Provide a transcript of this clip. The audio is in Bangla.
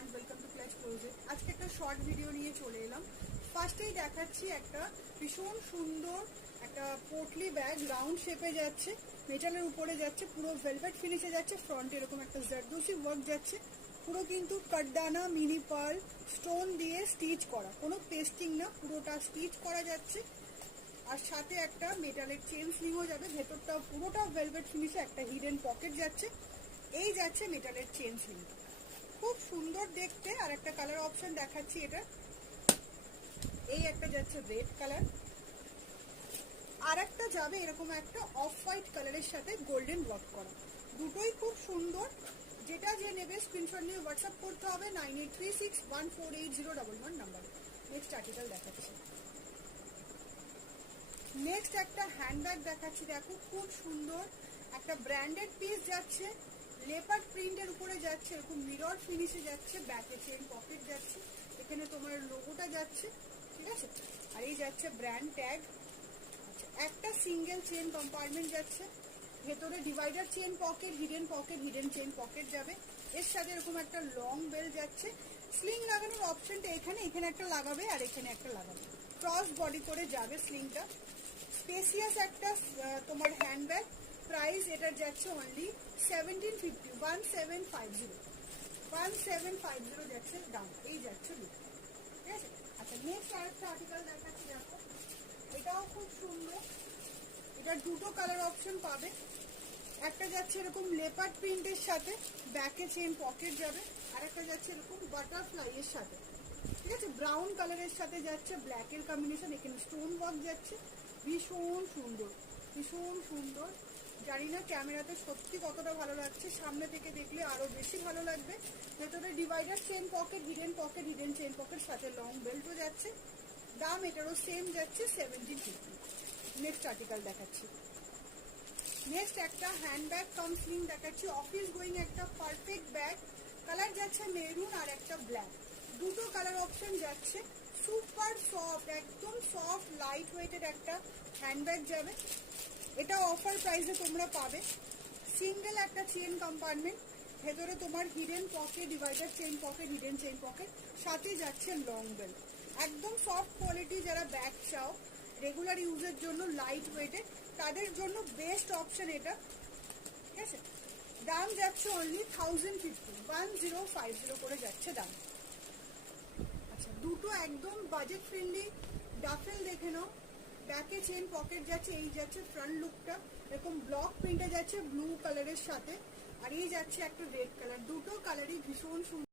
Everyone, welcome to clutch closet. আজকে একটা শর্ট ভিডিও নিয়ে চলে এলাম। ফার্স্টেই দেখাচ্ছি একটা ভীষণ সুন্দর একটা পোটলি ব্যাগ, রাউন্ড শেপে যাচ্ছে, মেটালের উপরে যাচ্ছে, পুরো ভেলভেট ফিনিশে যাচ্ছে, ফ্রন্টে এরকম একটা জারদোসি ওয়ার্ক যাচ্ছে, পুরো কিন্তু কাটদানা মিনি পার্ল স্টোন দিয়ে স্টিচ করা, কোনো পেস্টিং না, পুরোটা স্টিচ করা যাচ্ছে। আর সাথে একটা মেটালের চেন স্লিংও যাবে, ভেতরটা পুরোটা ভেলভেট ফিনিশে, একটা হিডেন পকেট যাচ্ছে। এই যাচ্ছে মেটালের চেন স্লিং, খুব সুন্দর দেখতে। আর একটা কালার অপশন দেখাচ্ছি, এটা এই একটা যাচ্ছে রেড কালার, আর একটা যাবে এরকম একটা অফ হোয়াইট কালারের সাথে গোল্ডেন ওয়ার্ক করা, দুটোই খুব সুন্দর। যেটা যে নেবে স্ক্রিনশট নিয়ে হোয়াটসঅ্যাপ করতে হবে 9836148011 নাম্বারে। নেক্সট আর্টিকেল দেখাচ্ছি। নেক্সট একটা হ্যান্ডব্যাগ দেখাচ্ছি, দেখো খুব সুন্দর একটা ব্র্যান্ডেড পিস যাচ্ছে, লেপার্ড প্রিন্টের উপরে যাচ্ছে, এরকম মিরর ফিনিশে যাচ্ছে, ব্যাকে চেন পকেট যাচ্ছে, এখানে তোমার লোগোটা যাচ্ছে, ঠিক আছে। আর এই যাচ্ছে ব্র্যান্ড ট্যাগ। আচ্ছা, একটা সিঙ্গেল চেন কম্পার্টমেন্ট যাচ্ছে, ভেতরে divider chain pocket, hidden chain pocket যাবে। এর সাথে এরকম একটা লং বেল যাচ্ছে। স্লিং লাগানোর অপশনটা এখানে একটা লাগাবে আর এখানে একটা লাগাবে, ক্রস বডি করে যাবে স্লিংটা। স্পেসিয়াস একটা তোমার হ্যান্ডব্যাগ, প্রাইস এটার যাচ্ছে অনলি 1750, 1750 যাচ্ছে দাম, এই যাচ্ছে লুক, ঠিক আছে। আচ্ছা, নেক্সট আরেকটা আর্টিকেল দেখাচ্ছি, দেখো এটাও খুব সুন্দর। এটার দুটো কালার অপশন পাবে, একটা যাচ্ছে এরকম লেপার্ড প্রিন্টের সাথে, ব্যাকে চেন পকেট যাবে, আর একটা যাচ্ছে এরকম বাটারফ্লাই এর সাথে, ঠিক আছে। ব্রাউন কালারের সাথে যাচ্ছে ব্ল্যাকের কম্বিনেশন, এখানে স্টোন ওয়ার্ক যাচ্ছে, ভীষণ সুন্দর, ভীষণ সুন্দর। জানি না ক্যামেরাতে সত্যি কতটা ভালো লাগছে, সামনে থেকে দেখলে আরো বেশি ভালো লাগবে। ভেতরে divider chain pocket, hidden chain pocket, সাথে লং বেল্টও যাচ্ছে। দাম এটারও সেম যাচ্ছে 1750। নেক্সট আর্টিকেল দেখাচ্ছি। নেক্সট একটা হ্যান্ডব্যাগ কাম স্লিং দেখাচ্ছি, অফিস গোয়িং একটা পারফেক্ট ব্যাগ, কালার যাচ্ছে মেরুন আর একটা ব্ল্যাক, দুটো কালার অপশন যাচ্ছে। সুপার সফট, একদম সফট লাইট ওয়েটের একটা হ্যান্ডব্যাগ যাবে। এটা অফার প্রাইসে তোমরা পাবে। সিঙ্গেল একটা চেন কম্পার্টমেন্ট, ভেতরে তোমার hidden pocket, divider chain pocket, hidden chain pocket, সাথে যাচ্ছে লং বেল। একদম সফট কোয়ালিটি, যারা ব্যাগ চাও রেগুলার ইউজের জন্য, লাইট ওয়েটে, তাদের জন্য বেস্ট অপশন এটা, ঠিক আছে। দাম যাচ্ছে অনলি 1050 করে যাচ্ছে দাম। আচ্ছা, দুটো একদম বাজেট ফ্রেন্ডলি ডাফেল দেখে নাও, ব্যাকে চেন পকেট যাচ্ছে, এই যাচ্ছে ফ্রন্ট লুকটা, এরকম ব্লক প্রিন্টে যাচ্ছে ব্লু কালারের সাথে, আর এই যাচ্ছে একটা রেড কালার, দুটো কালারই ভীষণ সুন্দর।